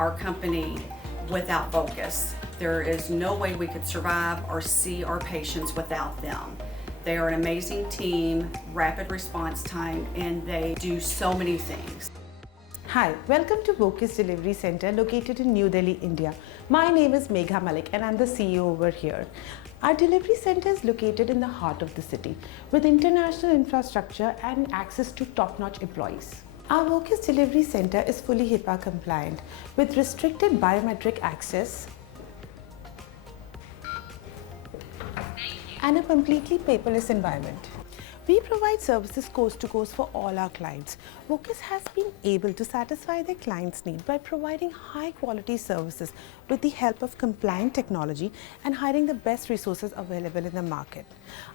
our company without Vocus. There is no way we could survive or see our patients without them. They are an amazing team, rapid response time, and they do so many things. Hi, welcome to Vocus Delivery Center located in New Delhi, India. My name is Megha Malik and I'm the CEO over here. Our delivery center is located in the heart of the city with international infrastructure and access to top-notch employees. Our Vocus Delivery Center is fully HIPAA compliant with restricted biometric access and a completely paperless environment. We provide services coast to coast for all our clients. Vocus has been able to satisfy their clients' needs by providing high quality services with the help of compliant technology and hiring the best resources available in the market.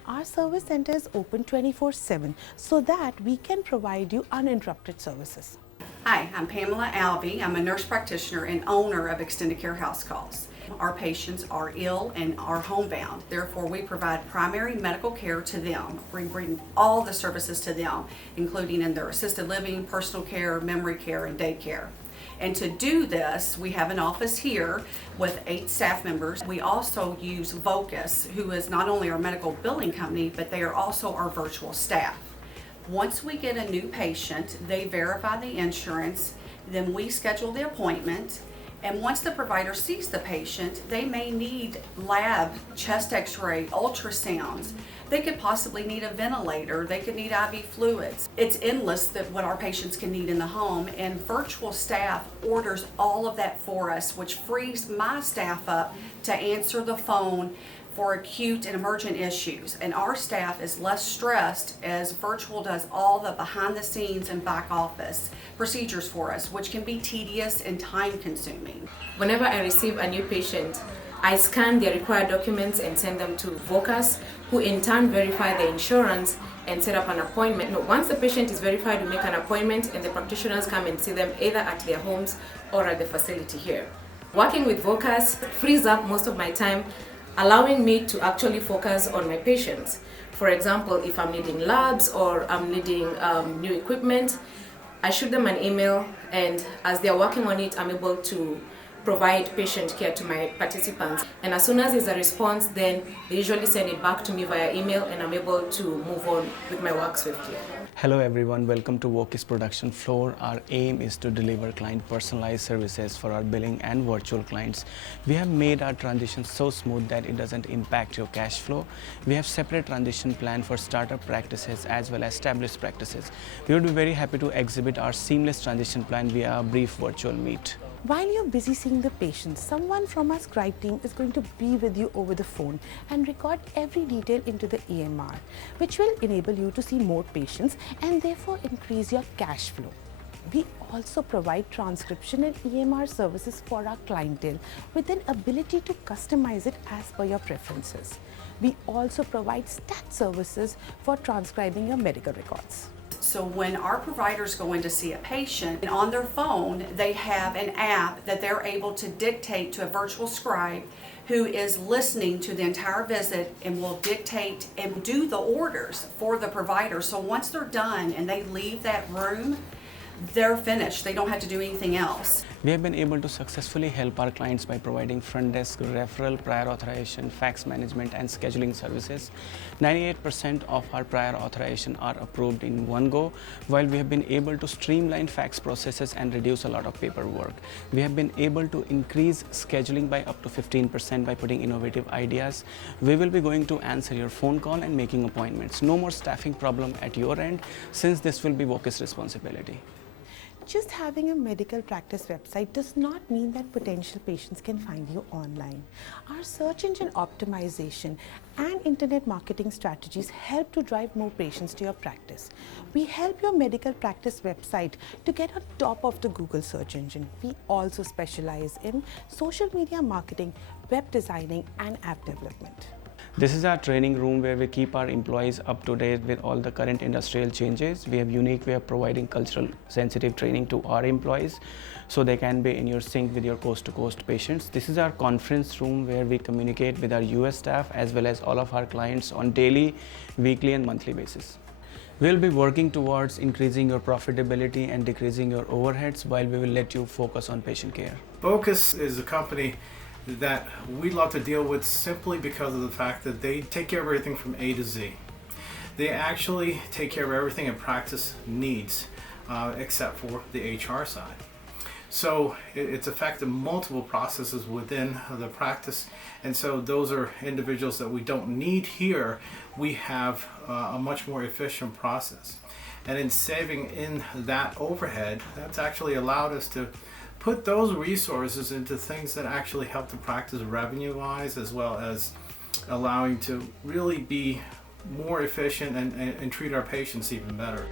Our service center is open 24/7 so that we can provide you uninterrupted services. Hi, I'm Pamela Alvey. I'm a nurse practitioner and owner of Extended Care House Calls. Our patients are ill and are homebound. Therefore, we provide primary medical care to them. We bring all the services to them, including in their assisted living, personal care, memory care, and daycare. And to do this, we have an office here with 8 staff members. We also use Vocus, who is not only our medical billing company, but they are also our virtual staff. Once we get a new patient, they verify the insurance, then we schedule the appointment, and once the provider sees the patient, they may need lab, chest x-ray, ultrasounds. They could possibly need a ventilator, they could need IV fluids. It's endless that what our patients can need in the home, and virtual staff orders all of that for us, which frees my staff up to answer the phone for acute and emergent issues. And our staff is less stressed as virtual does all the behind the scenes and back office procedures for us, which can be tedious and time consuming. Whenever I receive a new patient, I scan their required documents and send them to Vocus, who in turn verify the insurance and set up an appointment. No, once the patient is verified, we make an appointment and the practitioners come and see them either at their homes or at the facility here. Working with Vocus frees up most of my time, allowing me to actually focus on my patients. For example, if I'm needing labs or I'm needing new equipment, I shoot them an email, and as they're working on it, I'm able to provide patient care to my participants. And as soon as there's a response, then they usually send it back to me via email, and I'm able to move on with my work swiftly. Hello everyone, welcome to Vocus production floor. Our aim is to deliver client personalized services for our billing and virtual clients. We have made our transition so smooth that it doesn't impact your cash flow. We have separate transition plan for startup practices as well as established practices. We would be very happy to exhibit our seamless transition plan via a brief virtual meet. While you're busy seeing the patients, someone from our scribe team is going to be with you over the phone and record every detail into the EMR, which will enable you to see more patients and therefore increase your cash flow. We also provide transcription and EMR services for our clientele with an ability to customize it as per your preferences. We also provide stat services for transcribing your medical records. So when our providers go in to see a patient, and on their phone they have an app that they're able to dictate to a virtual scribe who is listening to the entire visit and will dictate and do the orders for the provider. So once they're done and they leave that room, they're finished. They don't have to do anything else. We have been able to successfully help our clients by providing front desk, referral, prior authorization, fax management and scheduling services. 98% of our prior authorization are approved in one go, while we have been able to streamline fax processes and reduce a lot of paperwork. We have been able to increase scheduling by up to 15% by putting innovative ideas. We will be going to answer your phone call and making appointments. No more staffing problem at your end, since this will be Vocus responsibility. Just having a medical practice website does not mean that potential patients can find you online. Our search engine optimization and internet marketing strategies help to drive more patients to your practice. We help your medical practice website to get on top of the Google search engine. We also specialize in social media marketing, web designing, and app development. This is our training room where we keep our employees up to date with all the current industrial changes. We have unique way of providing cultural sensitive training to our employees so they can be in your sync with your coast to coast patients. This is our conference room where we communicate with our US staff as well as all of our clients on daily, weekly and monthly basis. We'll be working towards increasing your profitability and decreasing your overheads while we will let you focus on patient care. Vocus is a company that we love to deal with simply because of the fact that they take care of everything from A to Z. They actually take care of everything a practice needs, except for the HR side. So it's affected multiple processes within the practice, and so those are individuals that we don't need here. We have a much more efficient process, and in saving in that overhead, that's actually allowed us to put those resources into things that actually help the practice revenue-wise, as well as allowing to really be more efficient and treat our patients even better.